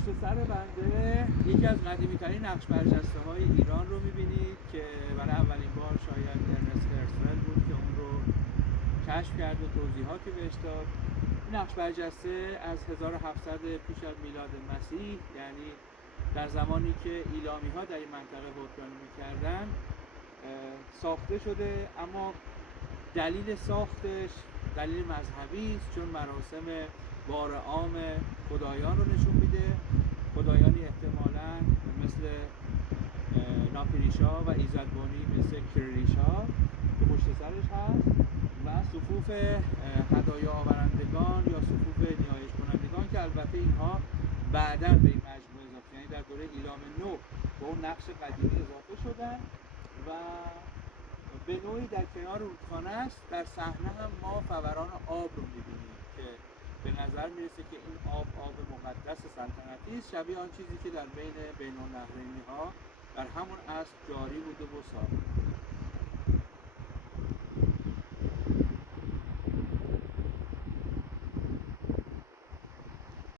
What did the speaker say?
پشت سر بنده یکی از قدیمی ترین نقش برجسته های ایران رو میبینید که برای اولین بار شاید ارنست هرتزفلد بود که اون رو کشف کرد و توضیحاتی بهش داد. این نقش برجسته از 1700 پیش از میلاد مسیح، یعنی در زمانی که ایلامی ها در این منطقه حکمرانی میکردن ساخته شده، اما دلیل ساختش دلیل مذهبی است، چون مراسم بار عام خدایان رو نشون میده، خدایانی احتمالاً مثل ناپیریشا و ایزدبانی مثل کریریشا که پشت سرش هست و صفوف هدایا آورندگان یا صفوف نیایش کنندگان که البته اینها بعداً به این مجموعه اضافه، یعنی در دوره ایلام نو به اون نقش قدیمی اضافه شدن و به نوعی در کنار رودخانه است. در صحنه هم ما فوران آب رو می‌بینیم که به نظر میرسه که این آب مقدس سلطنتی است، شبیه آن چیزی که در بین النهرینی‌ها در همون عصر جاری بوده و ساخته.